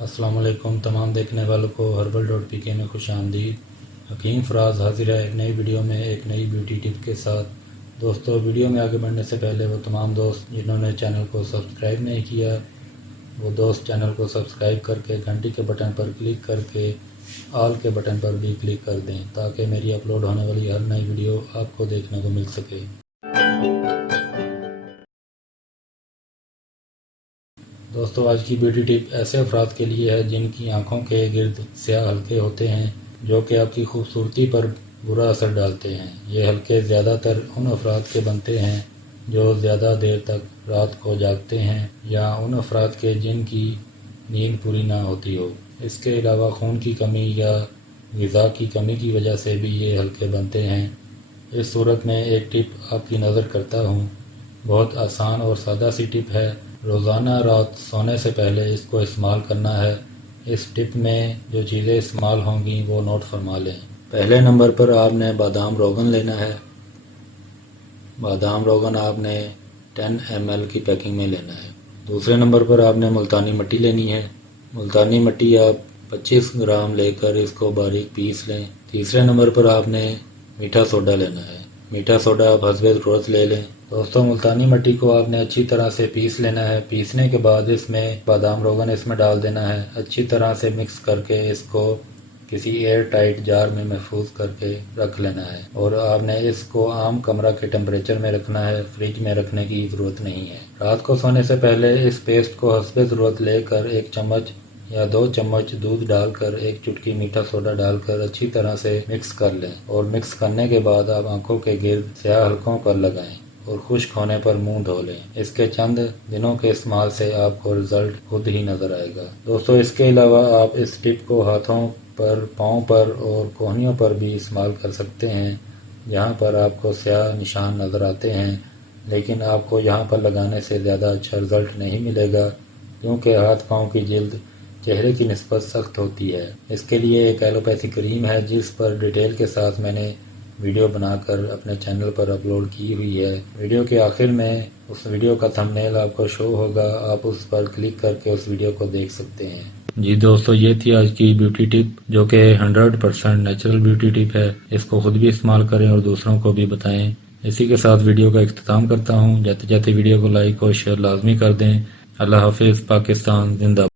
السلام علیکم تمام دیکھنے والوں کو herbal.pk میں خوش آمدید۔ حکیم فراز حاضر ہے ایک نئی ویڈیو میں ایک نئی بیوٹی ٹپ کے ساتھ۔ دوستو، ویڈیو میں آگے بڑھنے سے پہلے وہ تمام دوست جنہوں نے چینل کو سبسکرائب نہیں کیا، وہ دوست چینل کو سبسکرائب کر کے گھنٹی کے بٹن پر کلک کر کے آل کے بٹن پر بھی کلک کر دیں تاکہ میری اپلوڈ ہونے والی ہر نئی ویڈیو آپ کو دیکھنے کو مل سکے۔ دوستو، آج کی بیوٹی ٹپ ایسے افراد کے لیے ہے جن کی آنکھوں کے گرد سیاہ حلقے ہوتے ہیں جو کہ آپ کی خوبصورتی پر برا اثر ڈالتے ہیں۔ یہ حلقے زیادہ تر ان افراد کے بنتے ہیں جو زیادہ دیر تک رات کو جاگتے ہیں یا ان افراد کے جن کی نیند پوری نہ ہوتی ہو۔ اس کے علاوہ خون کی کمی یا غذا کی کمی کی وجہ سے بھی یہ حلقے بنتے ہیں۔ اس صورت میں ایک ٹپ آپ کی نظر کرتا ہوں۔ بہت آسان اور سادہ سی ٹپ ہے۔ روزانہ رات سونے سے پہلے اس کو استعمال کرنا ہے۔ اس ٹپ میں جو چیزیں استعمال ہوں گی وہ نوٹ فرما لیں۔ پہلے نمبر پر آپ نے بادام روغن لینا ہے۔ بادام روغن آپ نے 10 ml کی پیکنگ میں لینا ہے۔ دوسرے نمبر پر آپ نے ملتانی مٹی لینی ہے۔ ملتانی مٹی آپ 25 گرام لے کر اس کو باریک پیس لیں۔ تیسرے نمبر پر آپ نے میٹھا سوڈا لینا ہے۔ میٹھا سوڈا آپ حسب ضرورت لے لیں۔ دوستوں، ملتانی مٹی کو آپ نے اچھی طرح سے پیس لینا ہے۔ پیسنے کے بعد اس میں بادام روغن اس میں ڈال دینا ہے۔ اچھی طرح سے مکس کر کے اس کو کسی ایئر ٹائٹ جار میں محفوظ کر کے رکھ لینا ہے، اور آپ نے اس کو عام کمرہ کے ٹمپریچر میں رکھنا ہے، فریج میں رکھنے کی ضرورت نہیں ہے۔ رات کو سونے سے پہلے اس پیسٹ کو حسب ضرورت لے کر 1 چمچ یا 2 چمچ دودھ ڈال کر 1 چٹکی میٹھا سوڈا ڈال کر اچھی طرح سے مکس کر لیں، اور مکس کرنے کے بعد آپ آنکھوں کے گرد سیاہ حلقوں پر لگائیں اور خشک ہونے پر منہ دھو لیں۔ اس کے چند دنوں کے استعمال سے آپ کو رزلٹ خود ہی نظر آئے گا۔ دوستو، اس کے علاوہ آپ اس ٹپ کو ہاتھوں پر، پاؤں پر اور کوہنیوں پر بھی استعمال کر سکتے ہیں جہاں پر آپ کو سیاہ نشان نظر آتے ہیں، لیکن آپ کو یہاں پر لگانے سے زیادہ اچھا رزلٹ نہیں ملے گا کیونکہ ہاتھ پاؤں کی جلد چہرے کی نسبت سخت ہوتی ہے۔ اس کے لیے ایک ایلوپیتھی کریم ہے جس پر ڈیٹیل کے ساتھ میں نے ویڈیو بنا کر اپنے چینل پر اپلوڈ کی ہوئی ہے۔ ویڈیو کے آخر میں اس ویڈیو کا تھمبنیل آپ کو شو ہوگا، آپ اس پر کلک کر کے اس ویڈیو کو دیکھ سکتے ہیں۔ جی دوستو، یہ تھی آج کی بیوٹی ٹپ جو کہ 100% نیچرل بیوٹی ٹپ ہے۔ اس کو خود بھی استعمال کریں اور دوسروں کو بھی بتائیں۔ اسی کے ساتھ ویڈیو کا اختتام کرتا ہوں۔ جاتے جاتے ویڈیو کو لائک اور شیئر لازمی کر دیں۔ اللہ حافظ۔ پاکستان زندہ باد۔